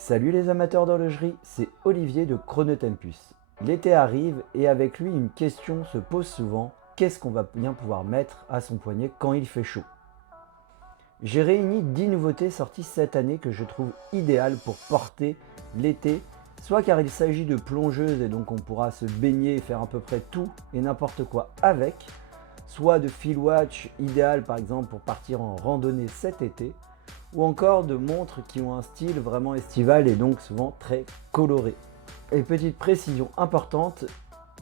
Salut les amateurs d'horlogerie, c'est Olivier de Chronotempus. L'été arrive et avec lui une question se pose souvent, qu'est-ce qu'on va bien pouvoir mettre à son poignet quand il fait chaud? J'ai réuni 10 nouveautés sorties cette année que je trouve idéales pour porter l'été, soit car il s'agit de plongeuses et donc on pourra se baigner et faire à peu près tout et n'importe quoi avec, soit de field watch idéal par exemple pour partir en randonnée cet été, ou encore de montres qui ont un style vraiment estival et donc souvent très coloré. Et petite précision importante,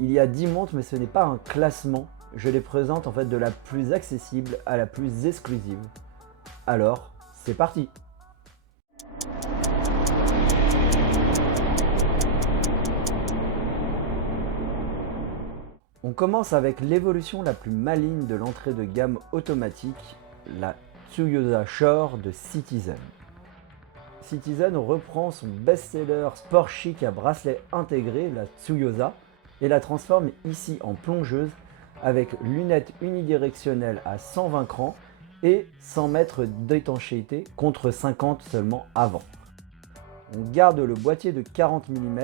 il y a 10 montres mais ce n'est pas un classement, je les présente en fait de la plus accessible à la plus exclusive. Alors, c'est parti! On commence avec l'évolution la plus maligne de l'entrée de gamme automatique, la Tsuyosa Shore de Citizen. Citizen reprend son best-seller sport chic à bracelet intégré, la Tsuyosa, et la transforme ici en plongeuse avec lunettes unidirectionnelles à 120 crans et 100 mètres d'étanchéité contre 50 seulement avant. On garde le boîtier de 40 mm,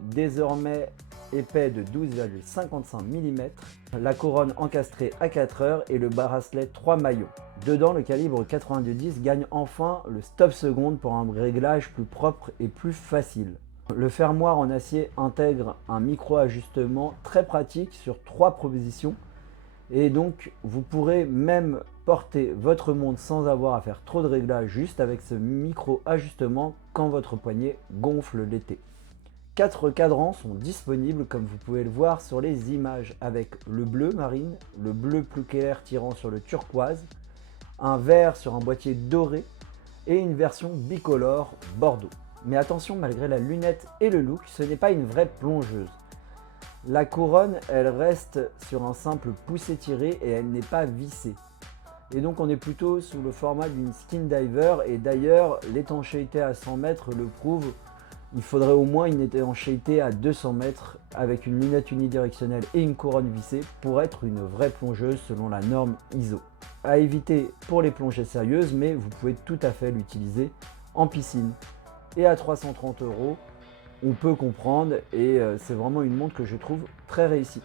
désormais épais de 12,55 mm, la couronne encastrée à 4 heures et le bracelet 3 maillons. Dedans, le calibre 90 gagne enfin le stop seconde pour un réglage plus propre et plus facile. Le fermoir en acier intègre un micro-ajustement très pratique sur 3 positions et donc vous pourrez même porter votre montre sans avoir à faire trop de réglages juste avec ce micro-ajustement quand votre poignet gonfle l'été. 4 cadrans sont disponibles comme vous pouvez le voir sur les images avec le bleu marine, le bleu plus clair tirant sur le turquoise, un vert sur un boîtier doré et une version bicolore bordeaux. Mais attention, malgré la lunette et le look, ce n'est pas une vraie plongeuse. La couronne, elle reste sur un simple poussé tiré et elle n'est pas vissée. Et donc on est plutôt sous le format d'une skin diver et d'ailleurs l'étanchéité à 100 mètres le prouve. Il faudrait au moins une étanchéité à 200 mètres avec une lunette unidirectionnelle et une couronne vissée pour être une vraie plongeuse selon la norme ISO. À éviter pour les plongées sérieuses, mais vous pouvez tout à fait l'utiliser en piscine. Et à 330 €, on peut comprendre et c'est vraiment une montre que je trouve très réussie.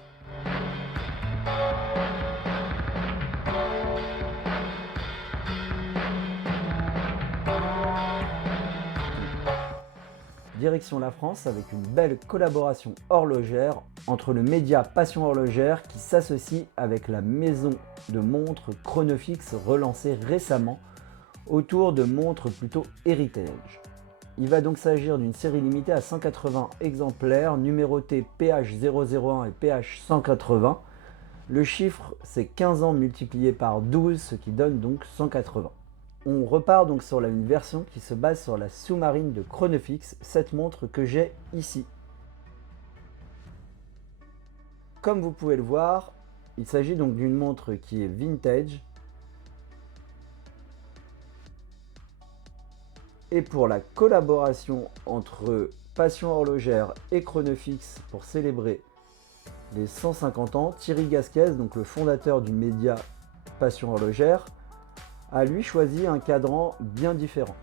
Direction la France avec une belle collaboration horlogère entre le média Passion Horlogère qui s'associe avec la maison de montres Chronofix relancée récemment autour de montres plutôt héritage. Il va donc s'agir d'une série limitée à 180 exemplaires numérotés PH001 et PH180. Le chiffre c'est 15 ans multiplié par 12 ce qui donne donc 180. On repart donc sur une version qui se base sur la sous-marine de Chronofix, cette montre que j'ai ici. Comme vous pouvez le voir, il s'agit donc d'une montre qui est vintage. Et pour la collaboration entre Passion Horlogère et Chronofix pour célébrer les 150 ans, Thierry Gasquez, donc le fondateur du média Passion Horlogère, a lui choisi un cadran bien différent,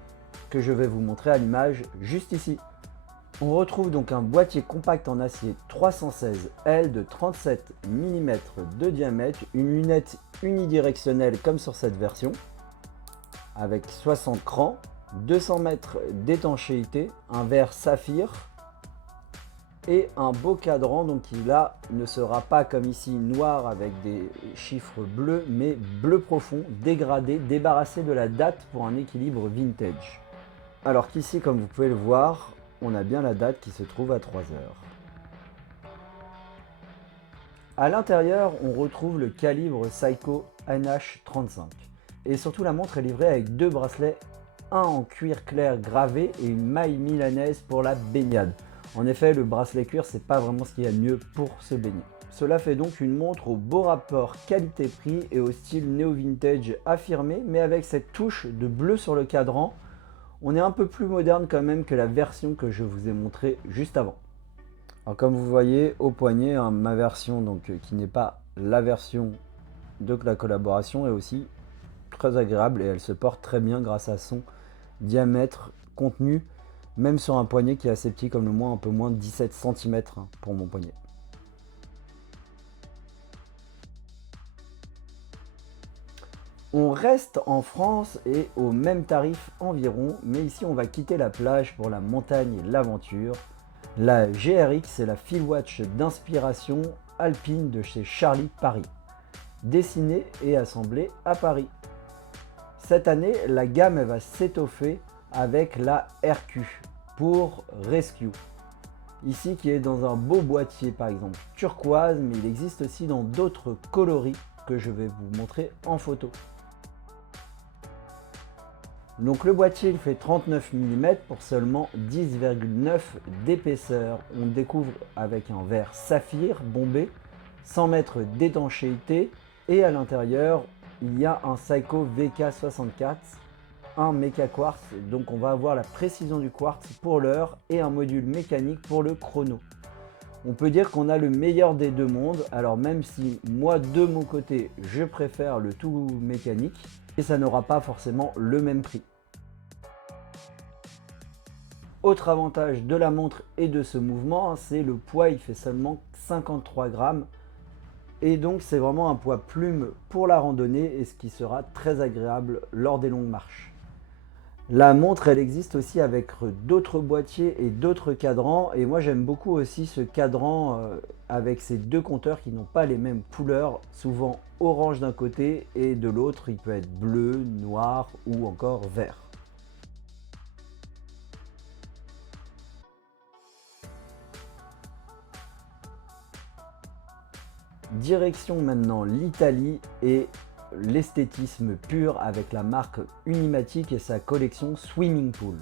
que je vais vous montrer à l'image juste ici. On retrouve donc un boîtier compact en acier 316L de 37 mm de diamètre, une lunette unidirectionnelle comme sur cette version, avec 60 crans, 200 mètres d'étanchéité, un verre saphir et un beau cadran, donc qui là ne sera pas comme ici noir avec des chiffres bleus mais bleu profond, dégradé, débarrassé de la date pour un équilibre vintage. Alors qu'ici comme vous pouvez le voir, on a bien la date qui se trouve à 3 heures. À l'intérieur on retrouve le calibre Seiko NH35 et surtout la montre est livrée avec 2 bracelets, un en cuir clair gravé et une maille milanaise pour la baignade. En effet, le bracelet cuir, c'est pas vraiment ce qu'il y a de mieux pour se baigner. Cela fait donc une montre au beau rapport qualité-prix et au style néo-vintage affirmé, mais avec cette touche de bleu sur le cadran, on est un peu plus moderne quand même que la version que je vous ai montrée juste avant. Alors comme vous voyez au poignet, hein, ma version donc qui n'est pas la version de la collaboration est aussi très agréable et elle se porte très bien grâce à son diamètre contenu même sur un poignet qui est assez petit comme le mien, un peu moins de 17 cm pour mon poignet. On reste en France et au même tarif environ, mais ici on va quitter la plage pour la montagne et l'aventure. La GRX est la Fieldwatch d'inspiration alpine de chez Charlie Paris, dessinée et assemblée à Paris. Cette année, la gamme elle va s'étoffer avec la RQ pour Rescue. Ici qui est dans un beau boîtier par exemple turquoise, mais il existe aussi dans d'autres coloris que je vais vous montrer en photo. Donc le boîtier il fait 39 mm pour seulement 10,9 d'épaisseur. On le découvre avec un verre saphir bombé, 100 mètres d'étanchéité et à l'intérieur il y a un Seiko VK64, un méca quartz, donc on va avoir la précision du quartz pour l'heure et un module mécanique pour le chrono. On peut dire qu'on a le meilleur des deux mondes, alors même si moi de mon côté je préfère le tout mécanique, et ça n'aura pas forcément le même prix. Autre avantage de la montre et de ce mouvement, c'est le poids, il fait seulement 53 grammes. Et donc c'est vraiment un poids plume pour la randonnée et ce qui sera très agréable lors des longues marches. La montre elle existe aussi avec d'autres boîtiers et d'autres cadrans et moi j'aime beaucoup aussi ce cadran avec ces deux compteurs qui n'ont pas les mêmes couleurs, souvent orange d'un côté et de l'autre il peut être bleu, noir ou encore vert. Direction maintenant l'Italie et l'esthétisme pur avec la marque Unimatic et sa collection Swimming Pool.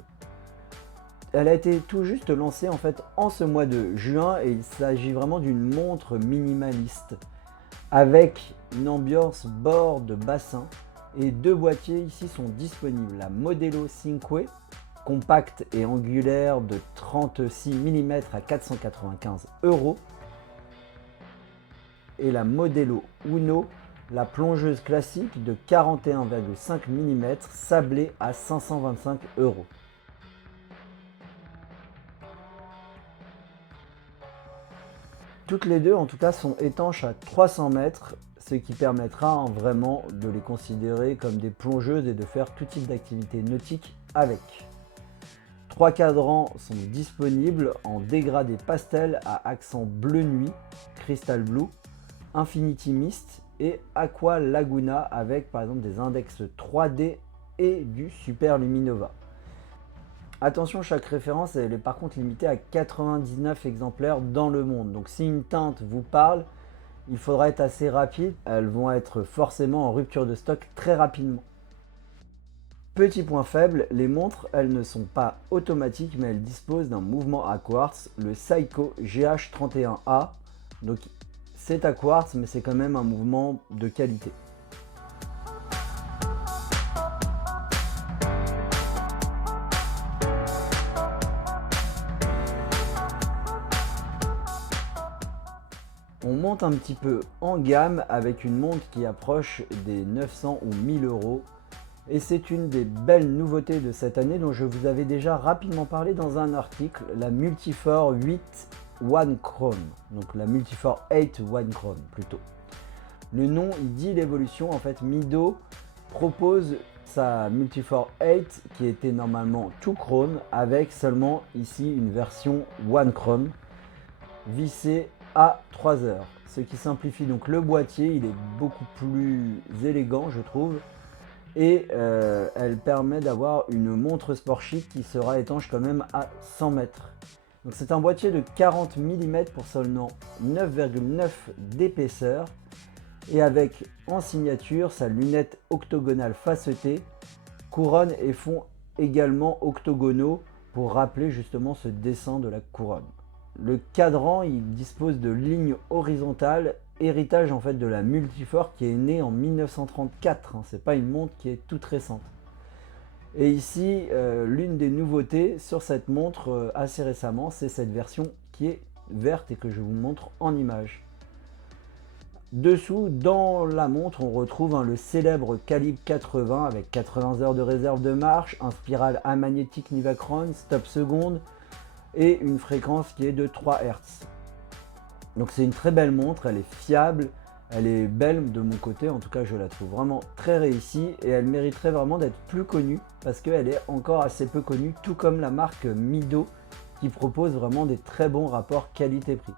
Elle a été tout juste lancée en fait en ce mois de juin et il s'agit vraiment d'une montre minimaliste avec une ambiance bord de bassin et deux boîtiers ici sont disponibles. La Modelo 5, compacte et angulaire de 36 mm à 495 €. Et la Modelo Uno, la plongeuse classique de 41,5 mm sablée à 525 €. Toutes les deux en tout cas sont étanches à 300 mètres, ce qui permettra vraiment de les considérer comme des plongeuses et de faire tout type d'activité nautique avec. Trois cadrans sont disponibles en dégradé pastel à accent bleu nuit, Crystal Blue, Infinity Mist et Aqua Laguna avec par exemple des index 3D et du Super Luminova. Attention, chaque référence elle est par contre limitée à 99 exemplaires dans le monde. Donc si une teinte vous parle, il faudra être assez rapide. Elles vont être forcément en rupture de stock très rapidement. Petit point faible, les montres elles ne sont pas automatiques mais elles disposent d'un mouvement à quartz, le Seiko GH31A. Donc c'est à quartz mais c'est quand même un mouvement de qualité. On monte un petit peu en gamme avec une montre qui approche des 900 ou 1000 € et c'est une des belles nouveautés de cette année dont je vous avais déjà rapidement parlé dans un article, la Multifor 8 One Chrome, donc la Multifor 8 One Chrome plutôt. Le nom il dit l'évolution, en fait Mido propose sa Multifor 8 qui était normalement tout chrome avec seulement ici une version One Chrome vissée à 3 heures, ce qui simplifie donc le boîtier, il est beaucoup plus élégant je trouve et elle permet d'avoir une montre sport chic qui sera étanche quand même à 100 mètres. Donc c'est un boîtier de 40 mm pour seulement 9,9 d'épaisseur et avec en signature sa lunette octogonale facetée, couronne et fond également octogonaux pour rappeler justement ce dessin de la couronne. Le cadran il dispose de lignes horizontales, héritage en fait de la Multifor qui est née en 1934, c'est pas une montre qui est toute récente. Et ici l'une des nouveautés sur cette montre assez récemment, c'est cette version qui est verte et que je vous montre en image. Dessous, dans la montre, on retrouve le célèbre calibre 80 avec 80 heures de réserve de marche, un spiral amagnétique Nivacron, stop seconde et une fréquence qui est de 3 Hz. Donc c'est une très belle montre, elle est fiable, elle est belle de mon côté, en tout cas je la trouve vraiment très réussie et elle mériterait vraiment d'être plus connue parce qu'elle est encore assez peu connue, tout comme la marque Mido qui propose vraiment des très bons rapports qualité-prix.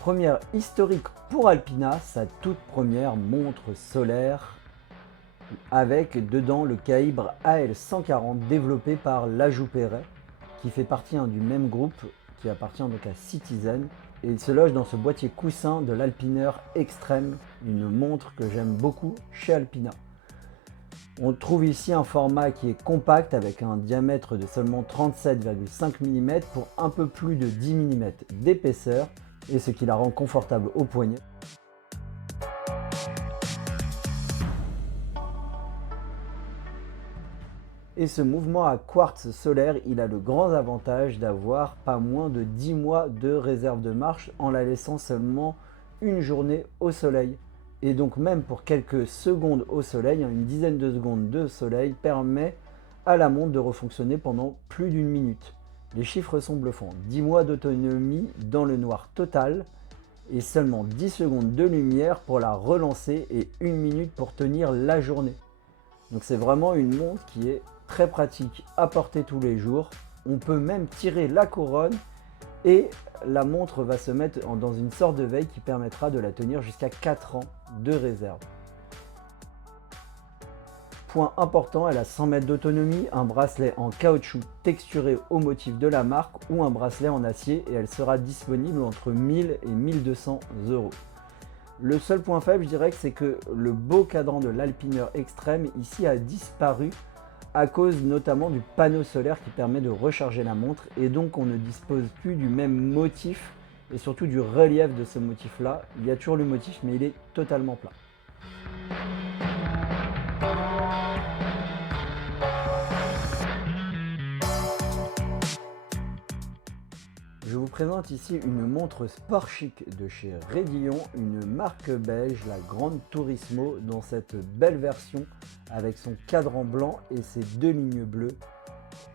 Première historique pour Alpina, sa toute première montre solaire avec dedans le calibre AL140 développé par Lajouperet qui fait partie du même groupe qui appartient donc à Citizen et il se loge dans ce boîtier coussin de l'Alpiner Extreme, une montre que j'aime beaucoup chez Alpina. On trouve ici un format qui est compact avec un diamètre de seulement 37,5 mm pour un peu plus de 10 mm d'épaisseur et ce qui la rend confortable au poignet. Et ce mouvement à quartz solaire, il a le grand avantage d'avoir pas moins de 10 mois de réserve de marche en la laissant seulement une journée au soleil. Et donc même pour quelques secondes au soleil, une dizaine de secondes de soleil permet à la montre de refonctionner pendant plus d'une minute. Les chiffres sont bluffants, 10 mois d'autonomie dans le noir total et seulement 10 secondes de lumière pour la relancer et 1 minute pour tenir la journée. Donc c'est vraiment une montre qui est très pratique à porter tous les jours. On peut même tirer la couronne et la montre va se mettre dans une sorte de veille qui permettra de la tenir jusqu'à 4 ans de réserve. Point important, elle a 100 mètres d'autonomie, un bracelet en caoutchouc texturé au motif de la marque ou un bracelet en acier et elle sera disponible entre 1000 et 1200 €. Le seul point faible, je dirais que c'est que le beau cadran de l'Alpiner Extreme ici a disparu à cause notamment du panneau solaire qui permet de recharger la montre et donc on ne dispose plus du même motif et surtout du relief de ce motif là. Il y a toujours le motif mais il est totalement plat. Je vous présente ici une montre sport chic de chez Raidillon, une marque belge, la Grande Turismo, dans cette belle version avec son cadran blanc et ses deux lignes bleues,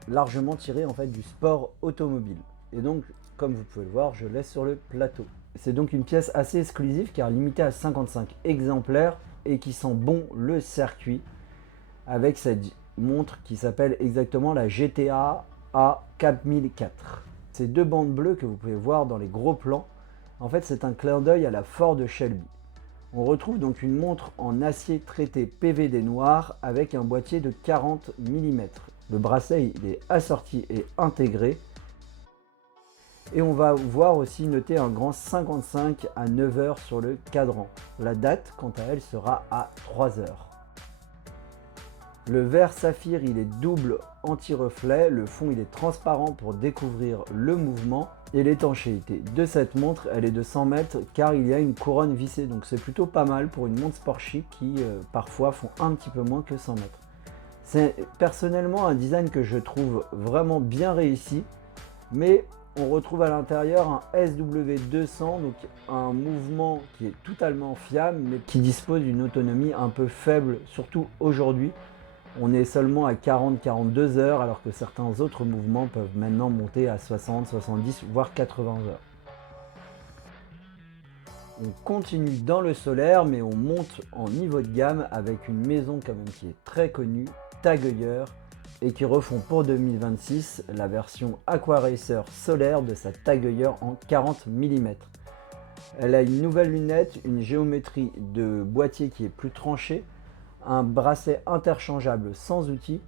largement tirées en fait du sport automobile. Et donc, comme vous pouvez le voir, je laisse sur le plateau. C'est donc une pièce assez exclusive car limitée à 55 exemplaires et qui sent bon le circuit avec cette montre qui s'appelle exactement la GTA A4004. Ces deux bandes bleues que vous pouvez voir dans les gros plans, en fait c'est un clin d'œil à la Ford Shelby. On retrouve donc une montre en acier traité PVD noir avec un boîtier de 40 mm. Le bracelet il est assorti et intégré. Et on va voir aussi noter un grand 55 à 9 h sur le cadran. La date, quant à elle, sera à 3 h. Le verre saphir, il est double anti-reflet. Le fond, il est transparent pour découvrir le mouvement. Et l'étanchéité de cette montre, elle est de 100 mètres car il y a une couronne vissée. Donc c'est plutôt pas mal pour une montre sport chic qui parfois font un petit peu moins que 100 mètres. C'est personnellement un design que je trouve vraiment bien réussi. Mais on retrouve à l'intérieur un SW200, donc un mouvement qui est totalement fiable, mais qui dispose d'une autonomie un peu faible, surtout aujourd'hui. On est seulement à 40-42 heures, alors que certains autres mouvements peuvent maintenant monter à 60, 70, voire 80 heures. On continue dans le solaire, mais on monte en niveau de gamme avec une maison quand même qui est très connue, Tag Heuer, et qui refont pour 2026 la version Aquaracer solaire de sa Tag Heuer en 40 mm. Elle a une nouvelle lunette, une géométrie de boîtier qui est plus tranchée, un bracelet interchangeable sans outil.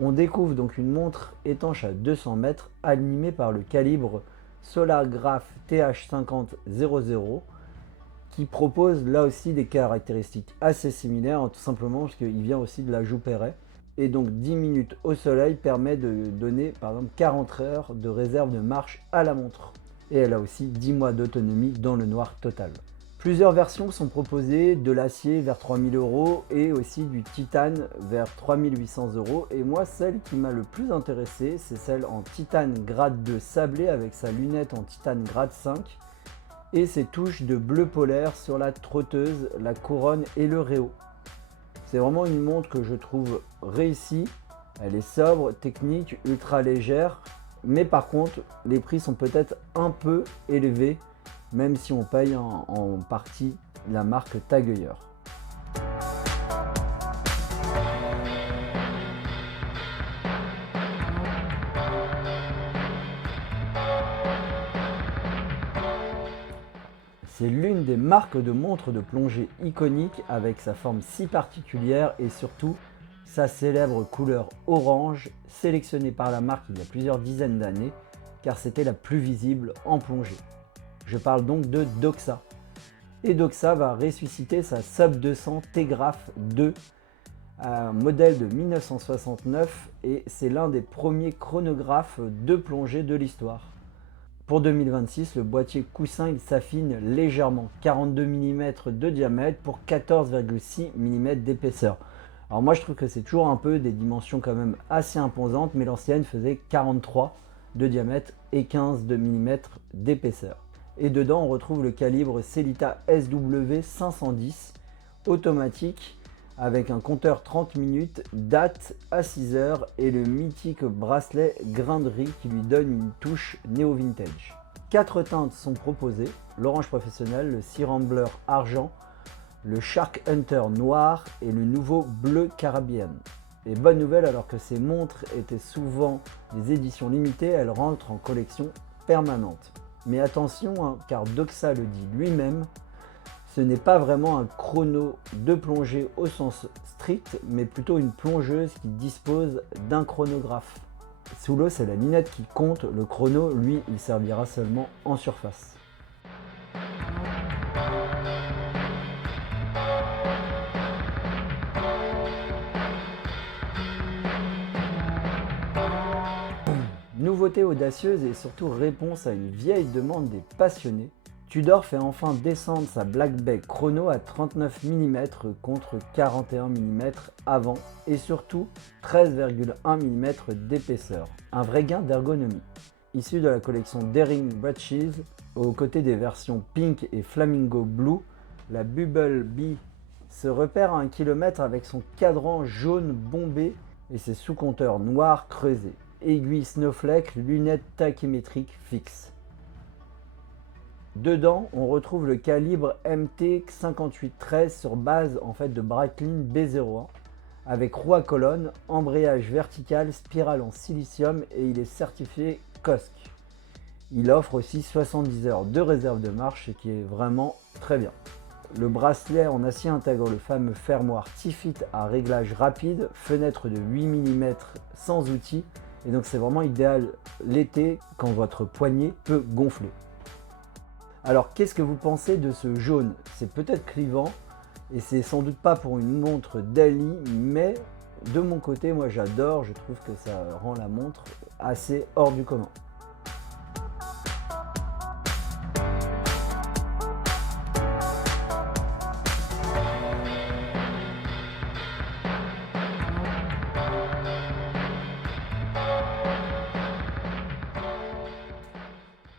On découvre donc une montre étanche à 200 mètres animée par le calibre Solargraph TH5000 qui propose là aussi des caractéristiques assez similaires, tout simplement parce qu'il vient aussi de Lajouperet. Et donc 10 minutes au soleil permet de donner par exemple 40 heures de réserve de marche à la montre. Et elle a aussi 10 mois d'autonomie dans le noir total. Plusieurs versions sont proposées, de l'acier vers 3000 € et aussi du titane vers 3800 €. Et moi, celle qui m'a le plus intéressé, c'est celle en titane grade 2 sablé avec sa lunette en titane grade 5 et ses touches de bleu polaire sur la trotteuse, la couronne et le réo. C'est vraiment une montre que je trouve réussie. Elle est sobre, technique, ultra légère, mais par contre, les prix sont peut-être un peu élevés, même si on paye en partie la marque Tag Heuer. C'est l'une des marques de montres de plongée iconiques avec sa forme si particulière et surtout sa célèbre couleur orange sélectionnée par la marque il y a plusieurs dizaines d'années car c'était la plus visible en plongée. Je parle donc de Doxa. Et Doxa va ressusciter sa Sub 200 T-Graph 2, un modèle de 1969 et c'est l'un des premiers chronographes de plongée de l'histoire. Pour 2026, le boîtier coussin il s'affine légèrement, 42 mm de diamètre pour 14,6 mm d'épaisseur. Alors moi je trouve que c'est toujours un peu des dimensions quand même assez imposantes, mais l'ancienne faisait 43 de diamètre et 15 mm d'épaisseur. Et dedans on retrouve le calibre Sellita SW510 automatique avec un compteur 30 minutes, date à 6 heures et le mythique bracelet grain de riz qui lui donne une touche néo-vintage. 4 teintes sont proposées, l'orange professionnel, le Sea Rambler argent, le Shark Hunter noir et le nouveau bleu Caribbean. Et bonne nouvelle, alors que ces montres étaient souvent des éditions limitées, elles rentrent en collection permanente. Mais attention, car Doxa le dit lui-même, ce n'est pas vraiment un chrono de plongée au sens strict, mais plutôt une plongeuse qui dispose d'un chronographe. Sous l'eau, c'est la lunette qui compte, le chrono, lui, il servira seulement en surface. Nouveauté audacieuse et surtout réponse à une vieille demande des passionnés, Tudor fait enfin descendre sa Black Bay chrono à 39 mm contre 41 mm avant et surtout 13,1 mm d'épaisseur. Un vrai gain d'ergonomie. Issu de la collection Daring Breeches, aux côtés des versions Pink et Flamingo Blue, la Bubble Bee se repère à 1 km avec son cadran jaune bombé et ses sous-compteurs noirs creusés. Aiguille Snowflake, lunettes tachymétriques fixes. Dedans, on retrouve le calibre MT5813 sur base en fait de Breitling B01 avec roue à colonne, embrayage vertical, spirale en silicium et il est certifié COSC. Il offre aussi 70 heures de réserve de marche, ce qui est vraiment très bien. Le bracelet en acier intègre le fameux fermoir T-Fit à réglage rapide, fenêtre de 8 mm sans outil et donc c'est vraiment idéal l'été quand votre poignet peut gonfler. Alors qu'est-ce que vous pensez de ce jaune? C'est peut-être clivant et c'est sans doute pas pour une montre Dali, mais de mon côté moi j'adore, je trouve que ça rend la montre assez hors du commun.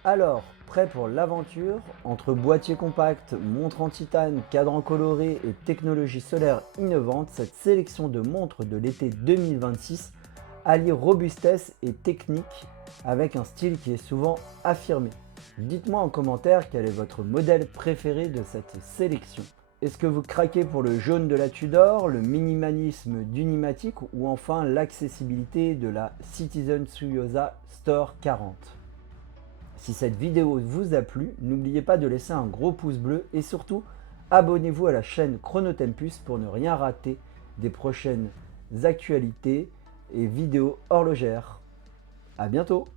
Alors, prêt pour l'aventure? Entre boîtier compact, montre en titane, cadran coloré et technologie solaire innovante, cette sélection de montres de l'été 2026 allie robustesse et technique avec un style qui est souvent affirmé. Dites-moi en commentaire quel est votre modèle préféré de cette sélection. Est-ce que vous craquez pour le jaune de la Tudor, le minimalisme d'Unimatic ou enfin l'accessibilité de la Citizen Tsuyosa Store 40? Si cette vidéo vous a plu, n'oubliez pas de laisser un gros pouce bleu et surtout abonnez-vous à la chaîne Chronotempus pour ne rien rater des prochaines actualités et vidéos horlogères. À bientôt!